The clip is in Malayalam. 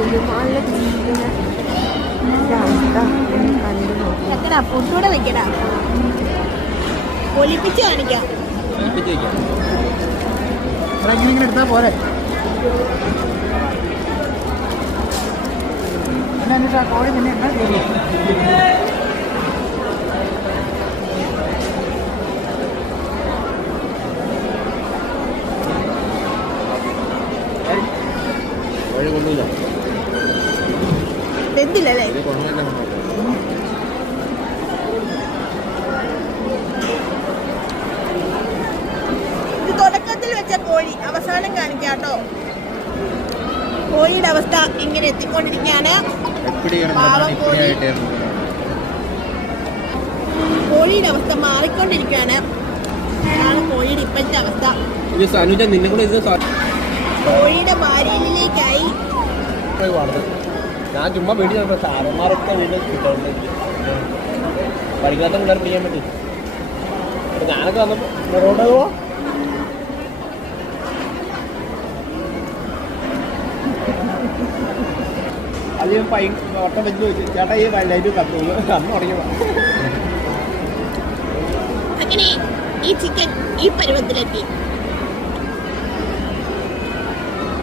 ലുലുമാളിലെ ജീവിക്കുന്ന അവസ്ഥ ഒന്ന് കണ്ടു നോക്കി. എത്ര ഫുഡൂടെ വെക്കടാ, ഒലിപ്പിച്ച് കാണിക്കാം. ഇങ്ങനെ എടുത്താൽ പോരെ. എന്നിട്ട് ആ കോഴി പിന്നെ എന്നാ ശരി. എന്തില്ലല്ലേ ഇത് തുടക്കത്തിൽ വെച്ച കോഴി അവസാനം കാണിക്കാട്ടോ. കോഴിയുടെ അവസ്ഥ ഇങ്ങനെ എത്തിക്കൊണ്ടിരിക്കുകയാണ്. കോഴിയുടെ അവസ്ഥ മാറിക്കൊണ്ടിരിക്കുകയാണ്. ഇതാണ് കോഴിയുടെ ഇപ്പോഴത്തെ അവസ്ഥ. കോഴിയുടെ ഭാര്യയിലേക്കായി ഞാൻ ചുമ്മാ വീട്ടിൽ സാറന്മാരൊക്കെ വീട്ടിൽ കിട്ടുന്നുണ്ട്. പഠിക്കാത്ത പിള്ളേർ പിടിക്കാൻ പറ്റി. ഞാനൊക്കെ വന്നപ്പോൾ റോഡ് പോവാ. അത് ഓട്ടം വെച്ച് ചോദിച്ചു, ചേട്ടാ ഈ വൈൽഡ് ലൈഫ് കത്തുള്ളൂ അന്ന് തുടങ്ങിയതാ. അങ്ങനെ ഈ ചിക്കൻ ഈ പരുവത്തിലെത്തി.